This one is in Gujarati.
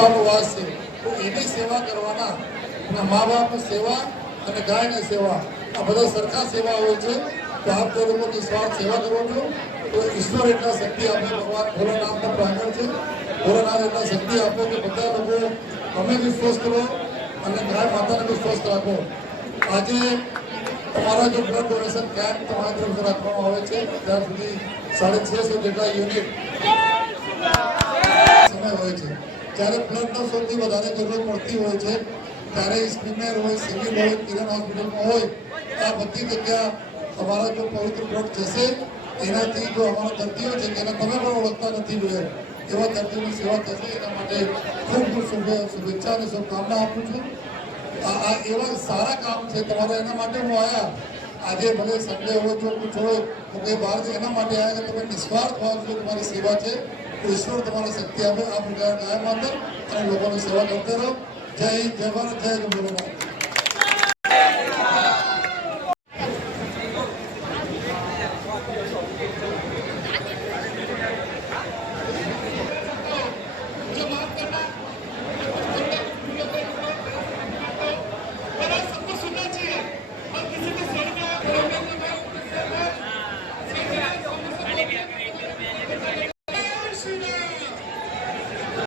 મમતાનો વાસ છે તો એની સેવા કરવાના અને મા બાપની સેવા અને ગાયની સેવા આ બધા સરખા સેવા હોય છે તો આપ જો લોકો નિસ્વાર્થ સેવા કરો છો તો ઈશ્વર એટલા શક્તિ આપે ભગવાન ભોલેનાથના પ્રાગણ છે ભોલેનાથ એટલા શક્તિ આપે કે બધા લોકો તમે બી સ્વસ્થ રહો અને ગાય માતાને બી સ્વસ્થ રાખો આજે તમારા જો બ્લડ ડોનેશન કેમ્પ તમારા તરફથી રાખવામાં આવે છે ત્યાં સુધી 650 જેટલા યુનિટ સમય હોય છે જ્યારે બ્લડનો સૌથી વધારે જરૂર પડતી હોય છે ત્યારે સ્પીમેર હોય સિવિલ હોય કિરણ હોસ્પિટલમાં હોય આ બધી જગ્યા તમારા જો પવિત્ર બ્લડ જશે એનાથી જો અમારા દર્દીઓ છે જેને તમે પણ ઓળખતા નથી જોઈએ એવા દર્દીઓની સેવા થશે એના માટે ખૂબ ખૂબ શુભેચ્છા અને શુભકામના આપું છું આ એવા સારા કામ છે તમારા એના માટે હું આવ્યા આજે ભલે સન્ડે હોય જો કુછ હોય તો કંઈ બહાર એના માટે આવ્યા કે તમે નિસ્વાર્થ ભાવ જો તમારી સેવા છે તો ઈશ્વર તમારે શક્તિ આપે આ ગાય માતા અને લોકોની સેવા કરતા રહો જય હિન્દ જય ભારત જય ભોલેનાથ